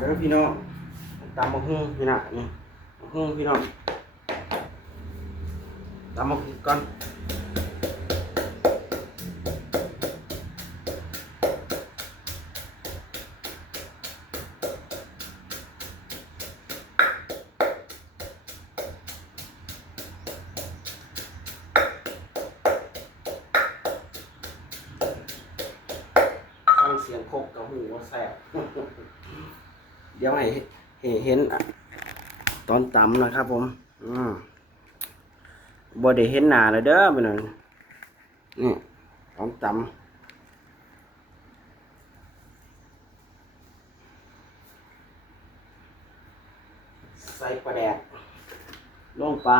เด้อพี่น้องตามมาหุ้งพี่น่ะนี่หุ้งพี่น้องตามมาหุ้งก่อนเสียงคกกับหูว่าแซ่บ เดี๋ยวให้ให้เห็นตอนตำนะครับ ผมอืมบ่ได้เห็นหนาเลยเด้อพี่น้องนี่ตอนตำใส่ปลาแดกลงไป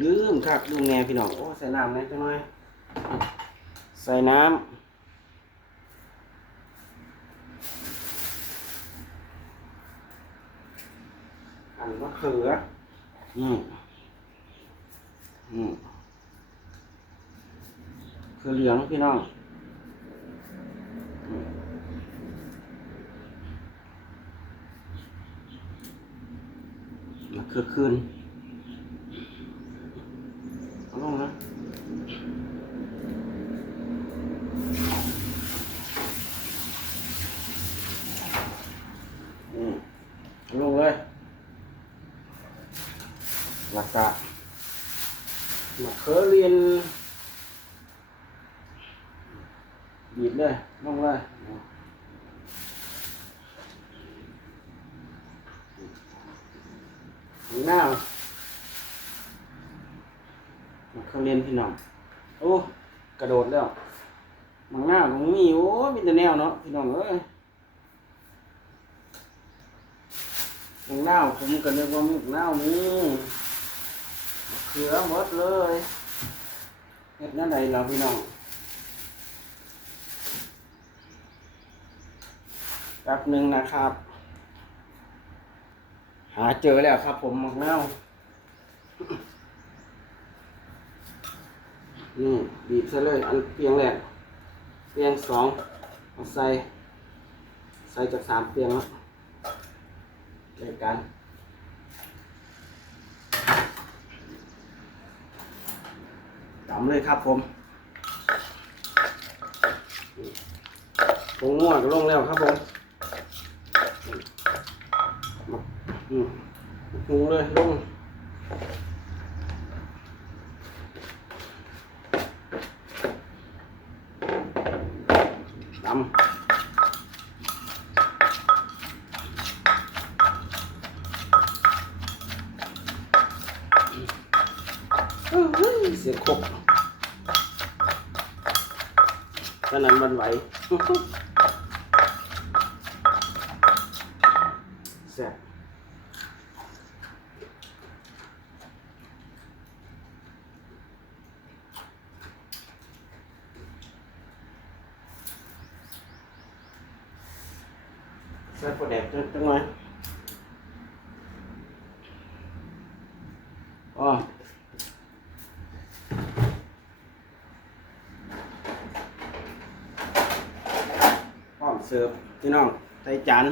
ลืมครับลืมแน่พี่น้องโอ้ใส่น้ำแน่จังหน่อย ใส่น้ำหั่นมะเขือ อืมอืมคือเหลืองพี่น้องมะเขือคืนเอาลงนะ อืมลงเลย หลักกะมะเขือเรียนบีบเลยลงเลยหัวหน้ามะเขือเรียนพี่น้องโอ้กระโดดแล้วมังหน้ามังมีโอ้มีแต่แนวเนาะพี่น้องเอ้ยหมูน้าผมก็นึกว่าหมูน้ามีมะเขือหมดเลยเฮ็ดนั่นใดเราพี่น้องแป๊บหนึ่งนะครับ หาเจอแล้วครับ ผมหมกน้วนี่บีบซะเลย อันเปียงแรกเปียงสองเอาใส่ ใส่จากสามเปียงแล้วรายกา รตำเลยครับผมผงงวงลงแล้วครับผมมาอืมหุงเลยลงตำเสียงคกตอนนั้นมันไหวแซ่บ ใส่ปลาแดกจังหน่อยอ๋อ พร้อม เสิร์ฟพี่น้องใส่จาน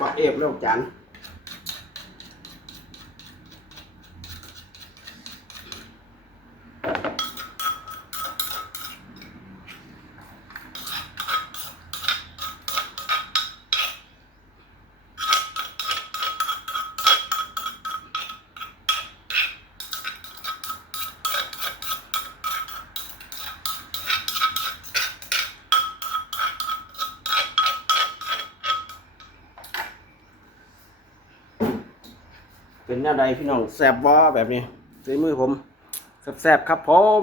บักเอฟแล้วจาน เป็นแนวใดพี่น้องแซบบ่แบบนี้ฝีมือผมแซบๆครับผม